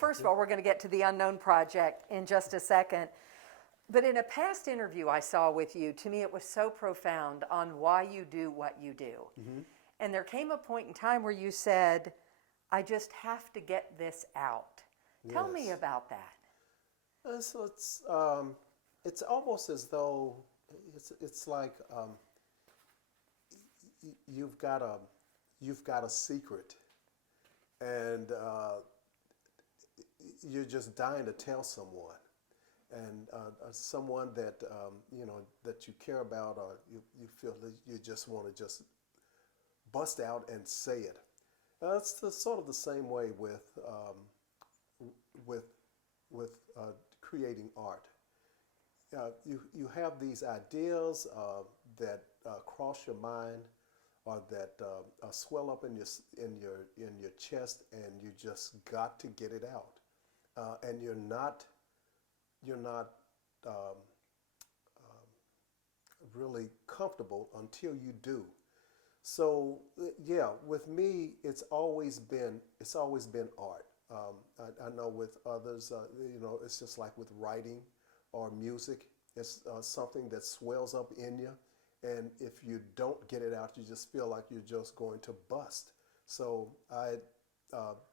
first of all, we're going to get to the Unknown Project in just a second. But in a past interview I saw with you, to me it was so profound on why you do what you do. And there came a point in time where you said, I just have to get this out. Tell me about that. So it's almost as though it's like you've got a secret, and you're just dying to tell someone, and someone that that you care about, or you feel that you just want to just bust out and say it. It's sort of the same way with creating art. You have these ideas that cross your mind, or that swell up in your chest, and you just got to get it out, and you're not really comfortable until you do. So yeah, with me, it's always been art. I know with others, it's just like with writing or music. It's something that swells up in you, and if you don't get it out, you just feel like you're just going to bust. So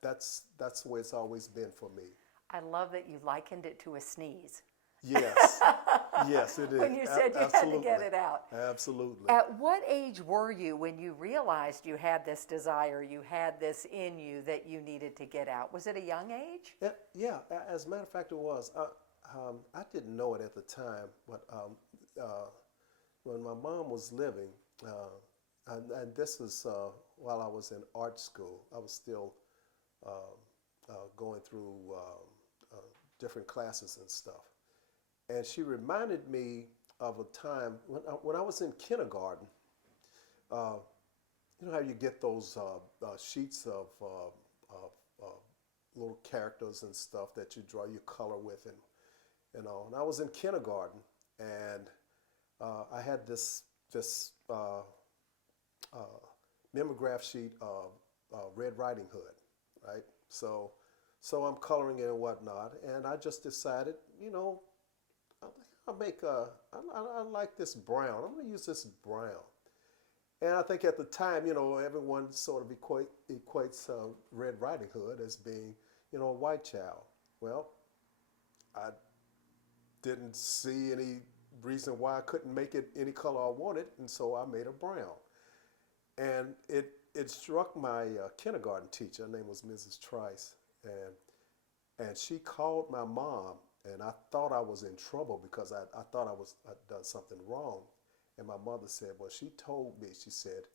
that's the way it's always been for me. I love that you likened it to a sneeze. Yes, yes, it is. When you said you had to get it out. Absolutely. At what age were you when you realized you had this desire, you had this in you that you needed to get out? Was it a young age? Yeah, as a matter of fact, it was. I didn't know it at the time, but when my mom was living, and this was while I was in art school, I was still going through different classes and stuff. And she reminded me of a time when I was in kindergarten. You know how you get those sheets of little characters and stuff that you draw, you color with, and all. And I was in kindergarten, and I had this mimeograph sheet of Red Riding Hood, right? So I'm coloring it and whatnot, and I just decided, I like this brown. I'm going to use this brown. And I think at the time, everyone sort of equates Red Riding Hood as being, a white child. Well, I didn't see any reason why I couldn't make it any color I wanted, and so I made it brown. And it struck my kindergarten teacher. Her name was Mrs. Trice, and she called my mom. And I thought I was in trouble because I thought I'd done something wrong. And my mother said, well, she told me, she said,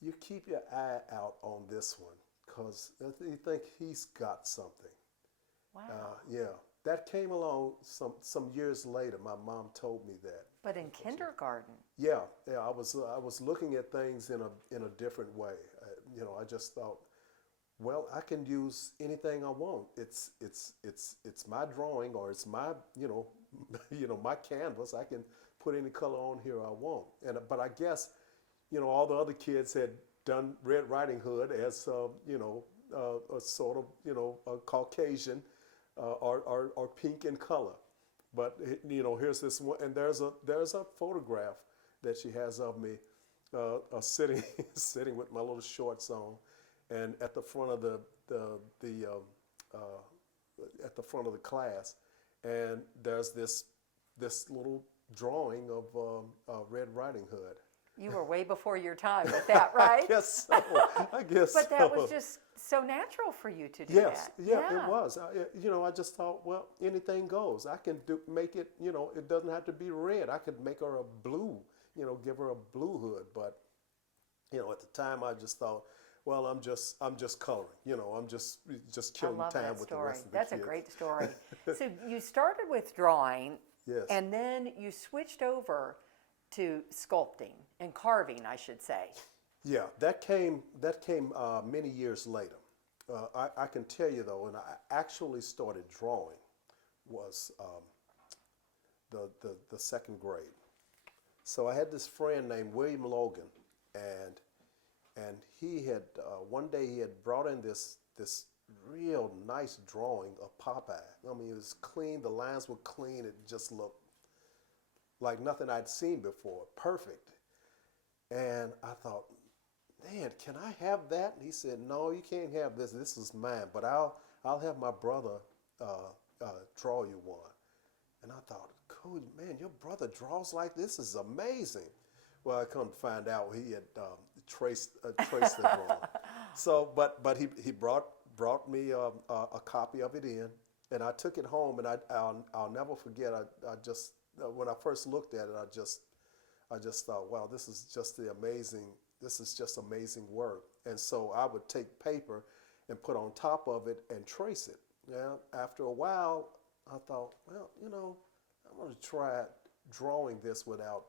you keep your eye out on this one because you think he's got something. Wow. Yeah, that came along some years later. My mom told me that. But in kindergarten. Yeah, I was looking at things in a different way. I just thought, well, I can use anything I want. It's my drawing, or it's my my canvas. I can put any color on here I want. But I guess all the other kids had done Red Riding Hood as a sort of a Caucasian or pink in color. But here's this one, and there's a photograph that she has of me sitting with my little shorts on. And at the front of at the front of the class, and there's this little drawing of Red Riding Hood. You were way before your time with that, right? I guess so. But that was just so natural for you to do that. Yeah, it was. I just thought, well, anything goes. I can make it. It doesn't have to be red. I could make her a blue. Give her a blue hood. But at the time, I just thought, well, I'm just coloring. I'm just killing time with the rest of the kids. That's a great story. So you started with drawing, yes, and then you switched over to sculpting and carving, I should say. Yeah, that came many years later. I can tell you though, when I actually started drawing was the second grade. So I had this friend named William Logan, and he had one day he had brought in this real nice drawing of Popeye. I mean, it was clean. The lines were clean. It just looked like nothing I'd seen before. Perfect. And I thought, man, can I have that? And he said, no, you can't have this. This is mine, but I'll have my brother draw you one. And I thought, cool, man, your brother draws like this? Is amazing. Well, I come to find out he had traced the drawing. So, but he brought me a copy of it in, and I took it home, and I'll never forget. I just when I first looked at it, I just thought, wow, this is just amazing work. And so I would take paper and put on top of it and trace it. Now, after a while, I thought, well, I'm going to try drawing this without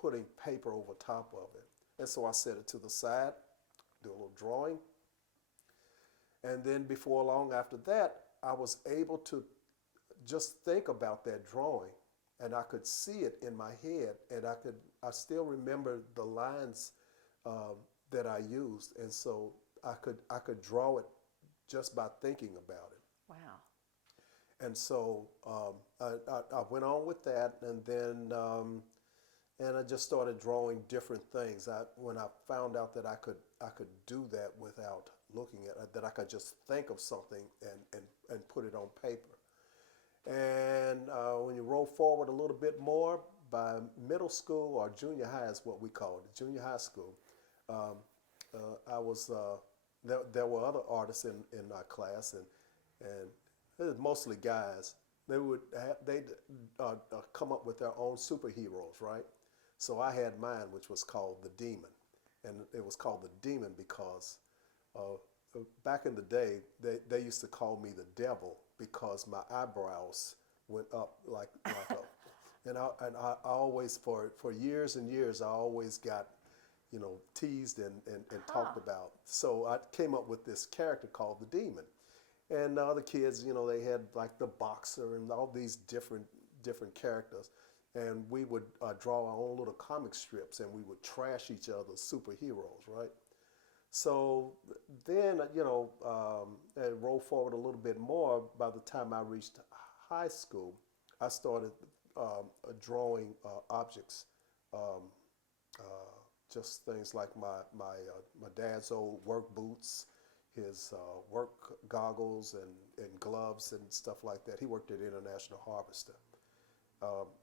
putting paper over top of it. And so I set it to the side, do a little drawing. And then before long after that, I was able to just think about that drawing, and I could see it in my head, and I still remember the lines that I used, and so I could draw it just by thinking about it. Wow. And so I went on with that, and then and I just started drawing different things. When I found out that I could do that without looking at it, that I could just think of something and put it on paper. And when you roll forward a little bit more, by middle school or junior high is what we call it, junior high school, I was there were other artists in my class, and it was mostly guys. They'd come up with their own superheroes, right? So I had mine, which was called the Demon, and it was called the Demon because back in the day they used to call me the Devil because my eyebrows went up like a, and I always for years and years I always got teased and talked about. So I came up with this character called the Demon. And the other kids, they had like the boxer and all these different characters. And we would draw our own little comic strips, and we would trash each other's superheroes, right? So then, and roll forward a little bit more, by the time I reached high school, I started drawing objects, just things like my dad's old work boots, his work goggles and gloves and stuff like that. He worked at International Harvester.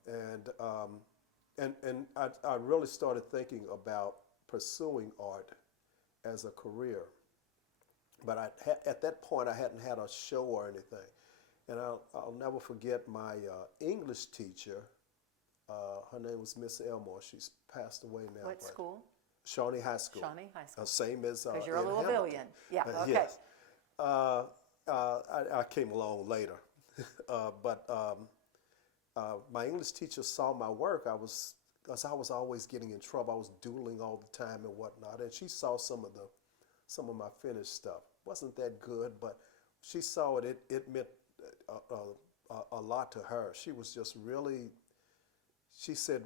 And I really started thinking about pursuing art as a career. But at that point, I hadn't had a show or anything. And I'll never forget my English teacher. Her name was Miss Elmore. She's passed away now. What school? Shawnee High School. Shawnee High School. Same as because you're a in Louisvillian. Yeah. Okay. Yes. I came along later, but my English teacher saw my work. Because I was always getting in trouble. I was doodling all the time and whatnot, and she saw some of my finished stuff. Wasn't that good, but she saw it. It meant a lot to her. She was just really. She said,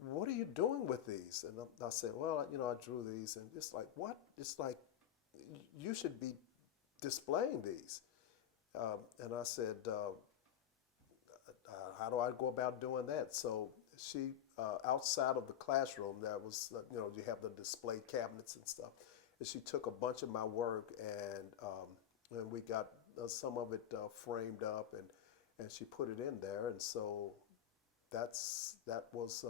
"What are you doing with these?" And I said, "Well, I drew these." And it's like, what? It's like, you should be displaying these. And I said, how do I go about doing that? So she, outside of the classroom, there was, you have the display cabinets and stuff. And she took a bunch of my work, and we got some of it framed up, and she put it in there. And so that was,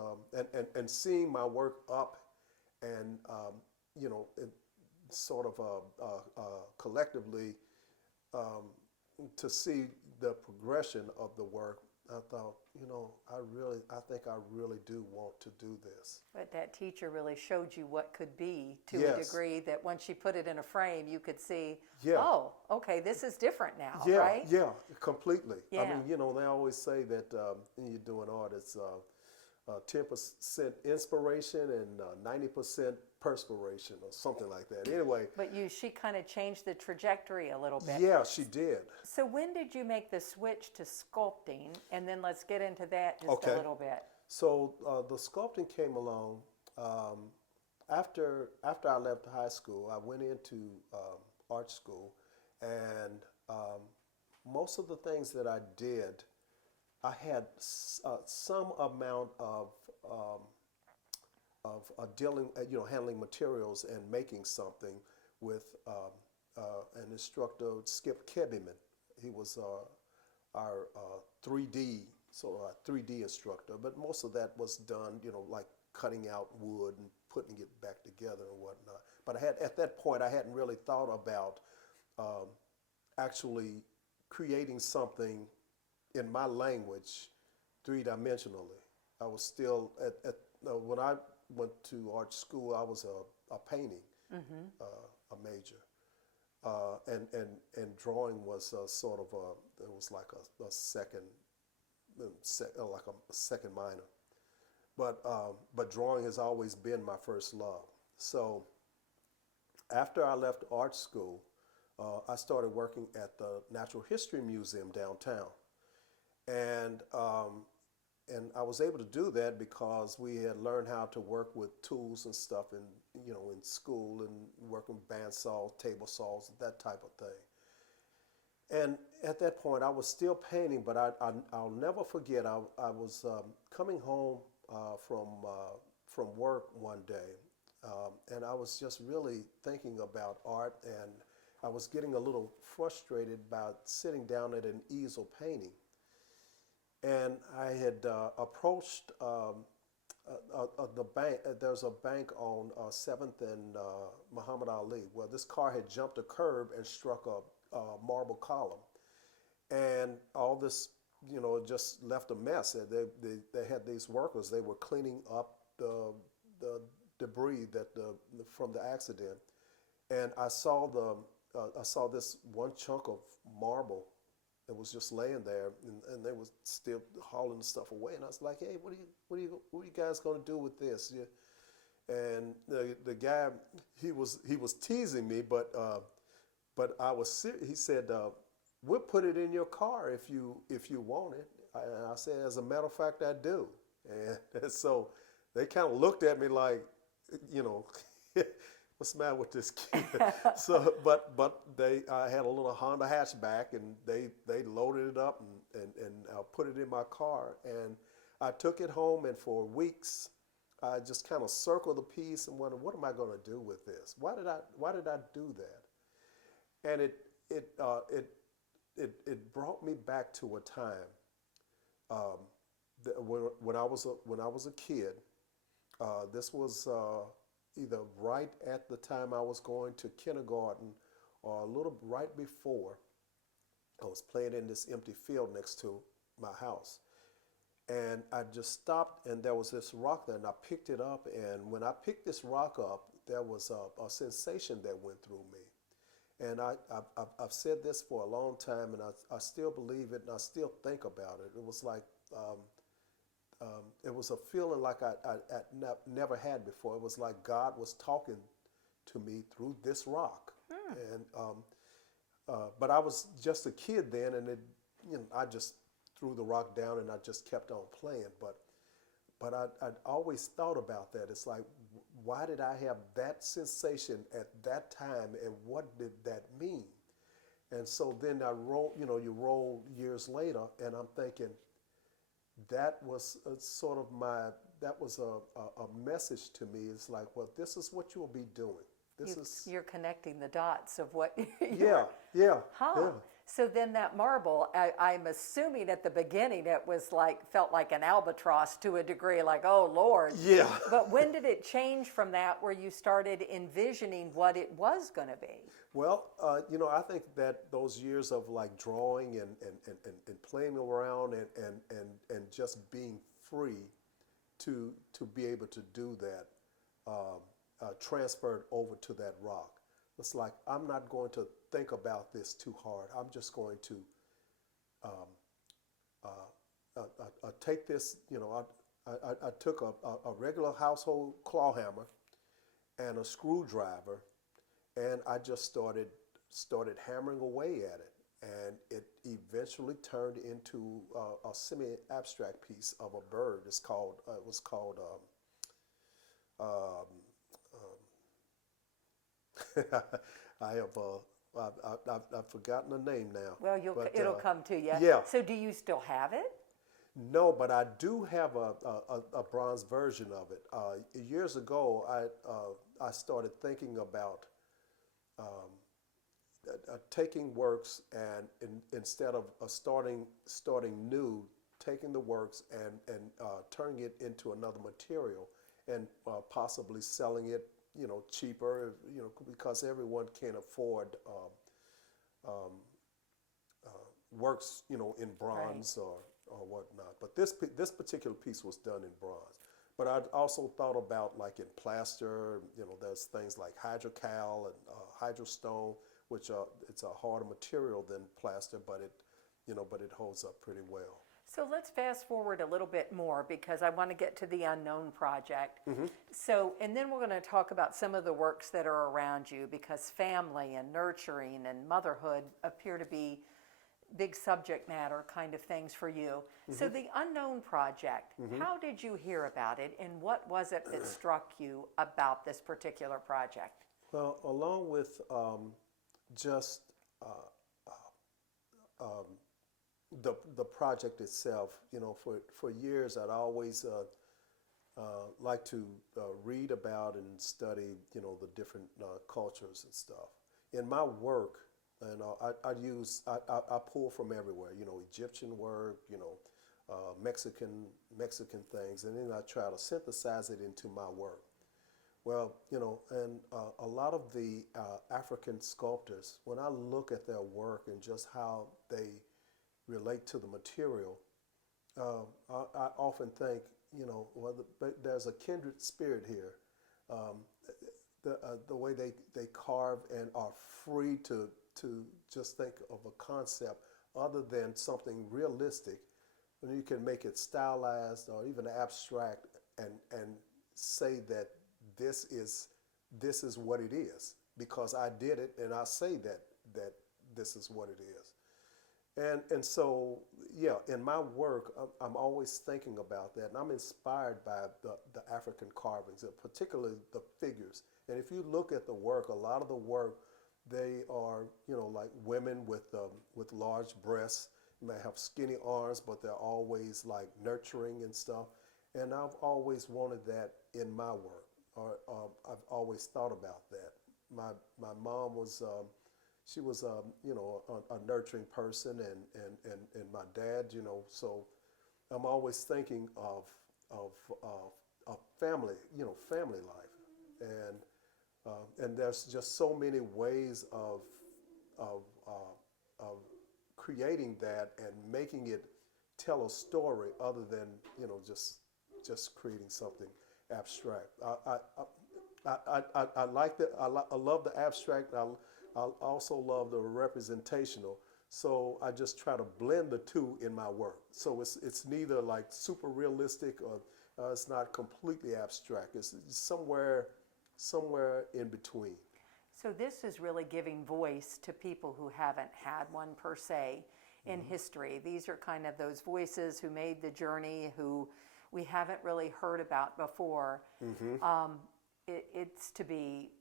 and seeing my work up, and it sort of collectively, to see the progression of the work, I thought, I think I really do want to do this. But that teacher really showed you what could be to a Yes. degree that once you put it in a frame, you could see, Yeah. oh, okay, this is different now, Yeah, right? yeah, completely. Yeah. I mean, they always say that when you're doing art, it's 10% inspiration and 90% perspiration or something like that. Anyway. But she kind of changed the trajectory a little bit. Yeah, she did. So when did you make the switch to sculpting? And then let's get into that just Okay. a little bit. So the sculpting came along after I left high school. I went into art school, and most of the things that I did, I had some amount of dealing, handling materials and making something with an instructor, Skip Kebyman. He was our 3D, sort of our 3D instructor, but most of that was done, like cutting out wood and putting it back together and whatnot. But at that point, I hadn't really thought about actually creating something in my language three-dimensionally. I was still when I went to art school, I was a painting a major, and drawing was sort of it was like a second, like a second minor. But drawing has always been my first love. So after I left art school, I started working at the Natural History Museum downtown, and I was able to do that because we had learned how to work with tools and stuff in school, and working with bandsaws, table saws, that type of thing. And at that point, I was still painting, but I'll never forget. I was coming home from work one day, and I was just really thinking about art, and I was getting a little frustrated about sitting down at an easel painting. And I had approached the bank. There's a bank on 7th and Muhammad Ali. Well, this car had jumped a curb and struck a marble column. And all this, just left a mess. They had these workers. They were cleaning up the debris from the accident. And I saw this one chunk of marble. It was just laying there, and they was still hauling the stuff away. And I was like, "Hey, what are you guys going to do with this?" Yeah. And the guy, he was teasing me, but I was serious. He said, "We'll put it in your car if you want it." And I said, "As a matter of fact, I do." And so they kind of looked at me like, what's the matter with this kid? So, but I had a little Honda hatchback, and they loaded it up and put it in my car, and I took it home, and for weeks I just kind of circled the piece and wondered, what am I going to do with this? Why did I do that? And it brought me back to a time when I was a kid. This was either right at the time I was going to kindergarten or a little right before. I was playing in this empty field next to my house. And I just stopped, and there was this rock there, and I picked it up. And when I picked this rock up, there was a sensation that went through me. And I've said this for a long time, and I still believe it, and I still think about it. It was like, it was a feeling like I never had before. It was like God was talking to me through this rock. And but I was just a kid then, and I just threw the rock down, and I just kept on playing. But I'd always thought about that. It's like, why did I have that sensation at that time, and what did that mean? And so then you roll years later, and I'm thinking, that was a message to me. It's like, well, this is what you'll be doing. You're connecting the dots of what yeah. So then that marble, I'm assuming at the beginning it was felt like an albatross to a degree, like, oh Lord. Yeah. But when did it change from that, where you started envisioning what it was going to be? Well, I think that those years of like drawing and playing around and just being free to be able to do that transferred over to that rock. It's like, I'm not going to think about this too hard. I'm just going to take this. I took a regular household claw hammer and a screwdriver, and I just started hammering away at it, and it eventually turned into a semi-abstract piece of a bird. It was called. I have I've forgotten the name now. Well, but, it'll come to you. Yeah. So do you still have it? No, but I do have a bronze version of it. Years ago, I started thinking about taking works and instead of starting new, taking the works and turning it into another material and possibly selling it, cheaper, because everyone can't afford works, in bronze or whatnot. But this particular piece was done in bronze. But I also thought about like in plaster, there's things like hydrocal and hydrostone, which it's a harder material than plaster, but it holds up pretty well. So let's fast forward a little bit more because I want to get to the unknown project. So, and then we're going to talk about some of the works that are around you because family and nurturing and motherhood appear to be big subject matter kind of things for you. So the unknown project, how did you hear about it and what was it that struck you about this particular project? Well, along with just the project itself, for years I'd always like to read about and study, the different cultures and stuff. In my work, and I pull from everywhere, Egyptian work, Mexican things, and then I try to synthesize it into my work. Well, and a lot of the African sculptors, when I look at their work and just how they relate to the material, I often think, there's a kindred spirit here. The way they carve and are free to just think of a concept other than something realistic, and you can make it stylized or even abstract and say that this is what it is because I did it and I say that this is what it is. And so, yeah, in my work, I'm always thinking about that, and I'm inspired by the African carvings, and particularly the figures. And if you look at the work, a lot of the work, they are, like women with large breasts. You may have skinny arms, but they're always like nurturing and stuff. And I've always wanted that in my work, or I've always thought about that. My mom was. She was, a nurturing person, and my dad, So I'm always thinking of family, family life, and there's just so many ways of creating that and making it tell a story other than just creating something abstract. I like that. I love the abstract. I also love the representational, so I just try to blend the two in my work. So it's neither like super realistic or it's not completely abstract. It's somewhere in between. So this is really giving voice to people who haven't had one per se in history. These are kind of those voices who made the journey, who we haven't really heard about before. It's to be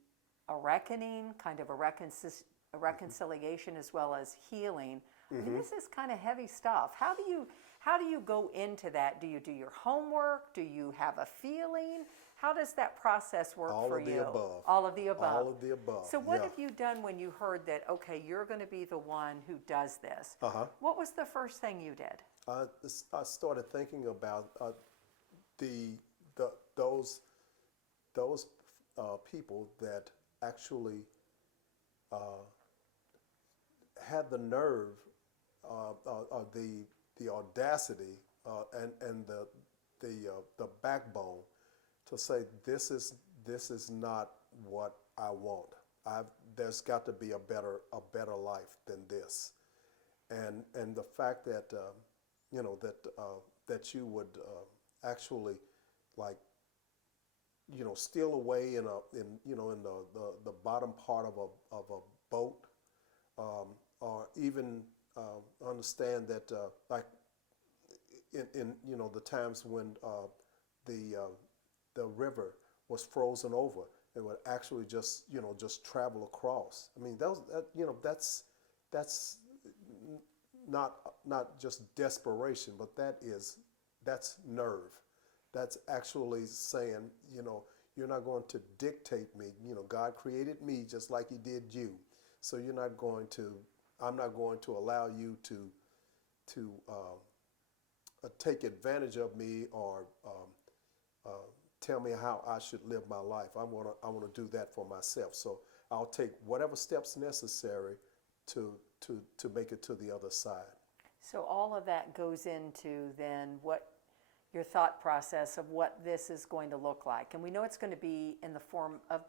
a reckoning, kind of a reconciliation as well as healing. I mean, this is kind of heavy stuff. How do you go into that? Do you do your homework? Do you have a feeling? How does that process work for you? All of the above. All of the above. All of the above. So what have you done when you heard that, okay, you're going to be the one who does this? What was the first thing you did? I started thinking about those people that actually had the nerve, the audacity, and the backbone to say this is not what I want. There's got to be a better life than this, and the fact that that you would actually like steal away in the bottom part of a boat, or even understand that like in the times when the river was frozen over, and would actually just just travel across. I mean, that's not just desperation, but that's nerve. That's actually saying, you're not going to dictate me. God created me just like He did you, so I'm not going to allow you to take advantage of me or tell me how I should live my life. I want to do that for myself. So I'll take whatever steps necessary to make it to the other side. So all of that goes into then what your thought process of what this is going to look like. And we know it's going to be in the form of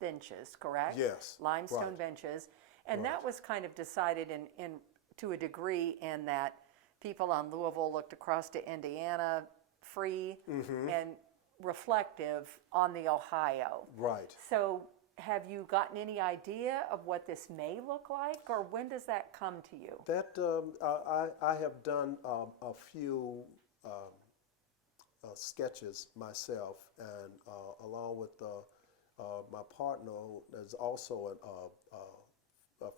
benches, correct? Yes. Limestone Right. benches. And Right. that was kind of decided in to a degree in that people on Louisville looked across to Indiana free and reflective on the Ohio. Right. So have you gotten any idea of what this may look like, or when does that come to you? That I have done a few sketches myself, and along with my partner, there's also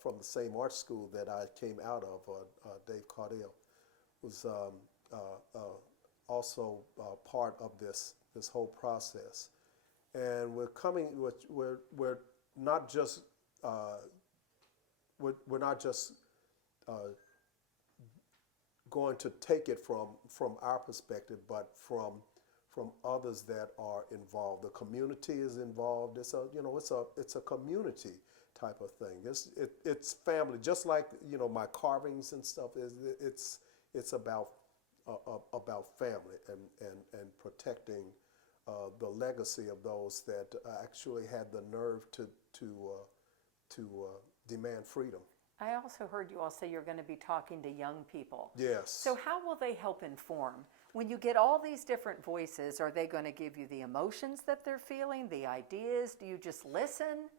from the same art school that I came out of, Dave Cardell, was also part of this whole process. And we're not just we're not just going to take it from our perspective, but from others that are involved. The community is involved. It's a community type of thing. It's family, just like my carvings and stuff. It's about family and protecting the legacy of those that actually had the nerve to demand freedom. I also heard you all say you're going to be talking to young people. Yes. So how will they help inform? When you get all these different voices, are they going to give you the emotions that they're feeling, the ideas? Do you just listen?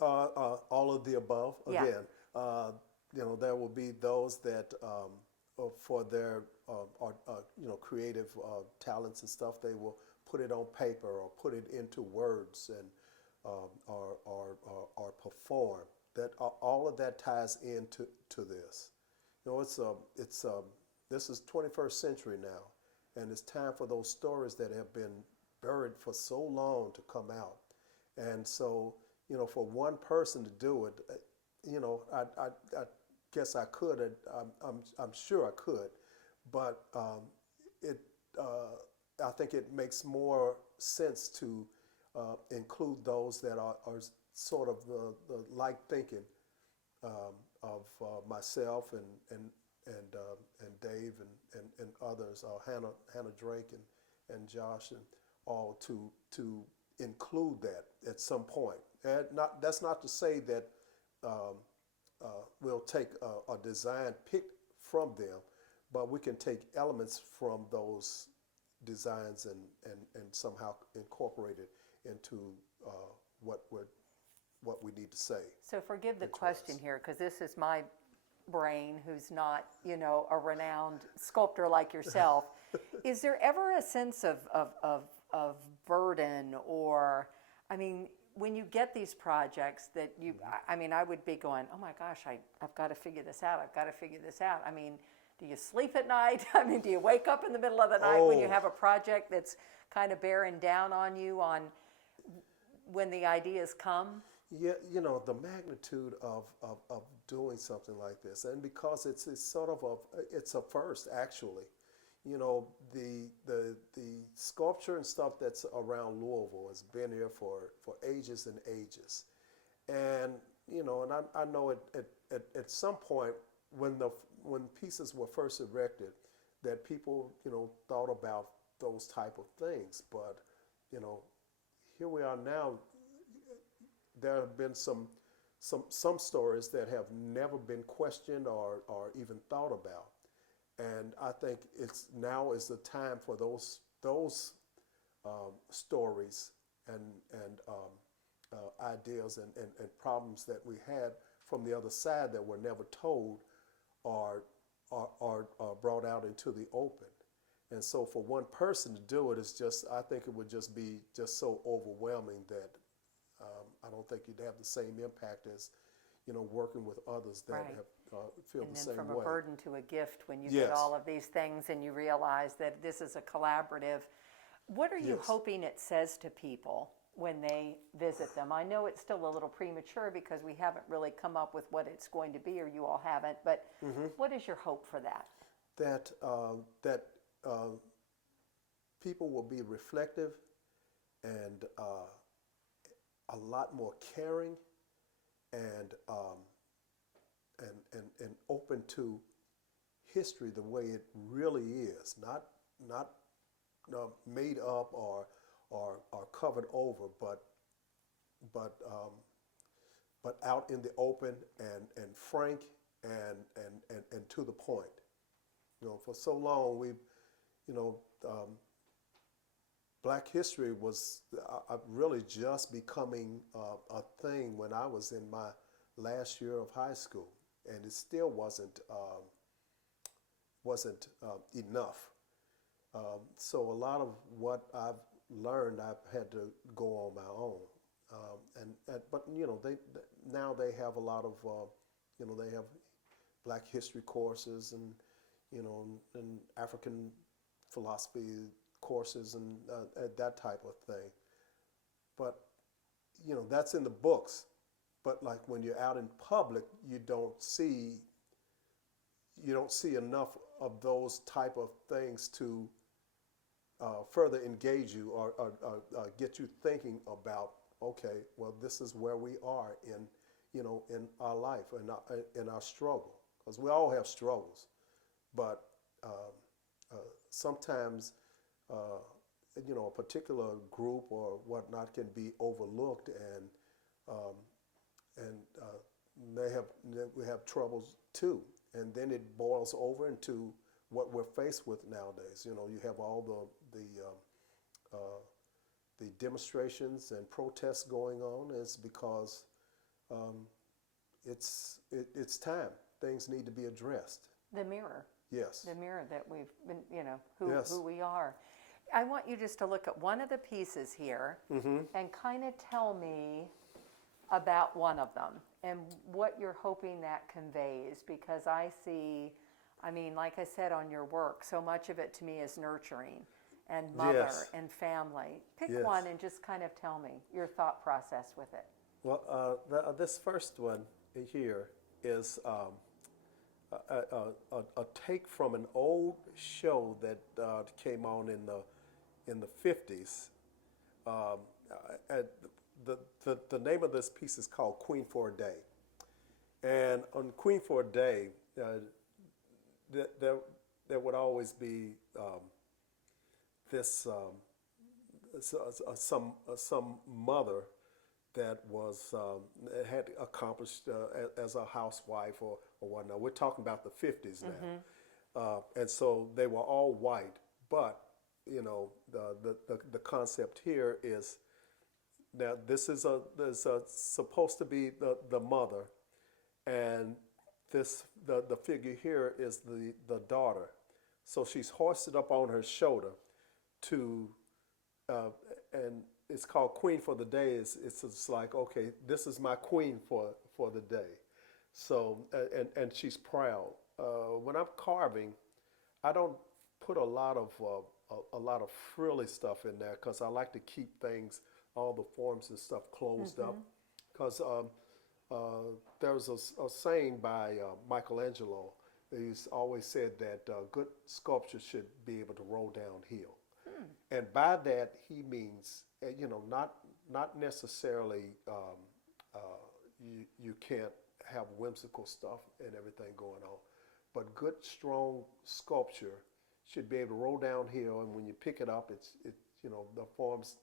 All of the above. Yeah. Again, there will be those that for their creative talents and stuff, they will put it on paper or put it into words and or perform. That all of that ties into this. This is 21st century now, and it's time for those stories that have been buried for so long to come out. And so, for one person to do it, I guess I could. I'm sure I could, but I think it makes more sense to include those that are sort of the like thinking of myself and Dave and others, Hannah Drake and Josh, and all to include that at some point. And that's not to say that we'll take a design picked from them, but we can take elements from those designs and somehow incorporate it into what we need to say. So forgive the question here, because this is my brain, who's not, a renowned sculptor like yourself. Is there ever a sense of burden, or, when you get these projects that you, I would be going, oh my gosh, I've got to figure this out. I've got to figure this out. Do you sleep at night? Do you wake up in the middle of the night when you have a project that's kind of bearing down on you on when the ideas come? Yeah, the magnitude of doing something like this, and because it's sort of it's a first actually. The sculpture and stuff that's around Louisville has been here for ages and ages, and and I know at some point when pieces were first erected, that people thought about those type of things, but here we are now. There have been some stories that have never been questioned or even thought about, and I think now is the time for those stories and ideas and problems that we had from the other side that were never told are brought out into the open. And so for one person to do it is just, I think it would just be just so overwhelming that I don't think you'd have the same impact as, working with others that Right. have feel And the then same from way. a burden to a gift when you Yes. get all of these things and you realize that this is a collaborative. What are you Yes. hoping it says to people when they visit them? I know it's still a little premature because we haven't really come up with what it's going to be, or you all haven't, but what is your hope for that? That people will be reflective and a lot more caring and open to history the way it really is, not made up or covered over, but out in the open and frank and to the point. For so long Black history was really just becoming a thing when I was in my last year of high school, and it still wasn't enough. So a lot of what I've learned, I've had to go on my own. But now they have a lot of they have Black history courses and and African philosophy courses and that type of thing. But that's in the books. But like when you're out in public, you don't see enough of those type of things to further engage you or get you thinking about, okay, well, this is where we are in in our life and in our struggle, because we all have struggles, but sometimes a particular group or whatnot can be overlooked, and we have troubles too, and then it boils over into what we're faced with nowadays. You have all the demonstrations and protests going on. It's because it's time. Things need to be addressed. The mirror. Yes. The mirror that we've been, Yes. who we are. I want you just to look at one of the pieces here and kind of tell me about one of them and what you're hoping that conveys, because I see, like I said, on your work, so much of it to me is nurturing and mother Yes. and family. Pick Yes. one and just kind of tell me your thought process with it. Well, this first one here is a take from an old show that came on in the 50s. The name of this piece is called Queen for a Day. And on Queen for a Day, there would always be some mother that was had accomplished as a housewife or whatnot. We're talking about the 50s now, and so they were all white. But the concept here is now this is supposed to be the mother, and the figure here is the daughter. So she's hoisted up on her shoulder to and it's called Queen for the Day. It's like, okay, this is my queen for the day. So and she's proud. When I'm carving, I don't put a lot of frilly stuff in there, because I like to keep things, all the forms and stuff, closed up. Because there's a saying by Michelangelo. He's always said that good sculpture should be able to roll downhill. And by that he means, not necessarily you can't have whimsical stuff and everything going on, but good strong sculpture should be able to roll downhill, and when you pick it up, the forms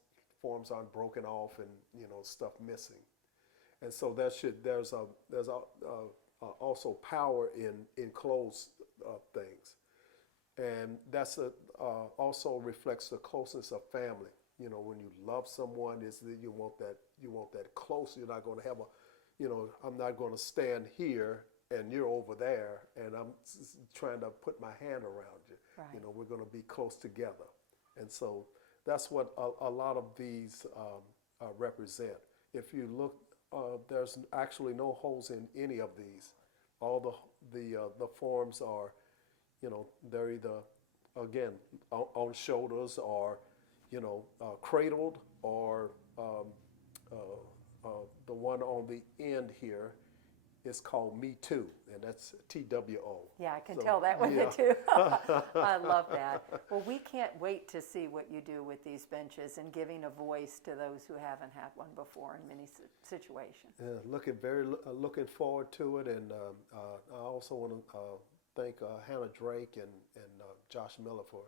aren't broken off and stuff missing. And so there's also power in closed things. And that's also reflects the closeness of family. When you love someone, you want that close. You're not going to have I'm not going to stand here and you're over there and I'm trying to put my hand around you. Right. We're going to be close together. And so that's what a lot of these represent. if you look, there's actually no holes in any of these. All the forms are, they're either, again, on shoulders or, cradled, or the one on the end here is called Me Too, and that's TWO. Yeah, I can So, tell that with yeah. it too. I love that. Well, we can't wait to see what you do with these benches and giving a voice to those who haven't had one before in many situations. Yeah, looking forward to it, and I also want to thank Hannah Drake and Josh Miller for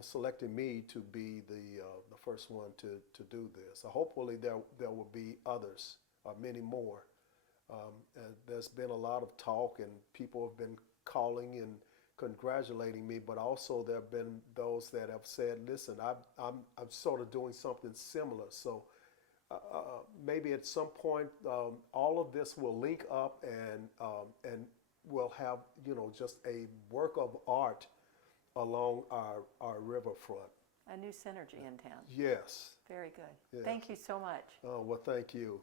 selecting me to be the first one to do this. So hopefully there will be others, many more. And there's been a lot of talk, and people have been calling and congratulating me, but also there have been those that have said, "Listen, I'm sort of doing something similar." So maybe at some point, all of this will link up, and we'll have just a work of art along our riverfront. A new synergy in town. Yes. Very good. Yes. Thank you so much. Well, thank you.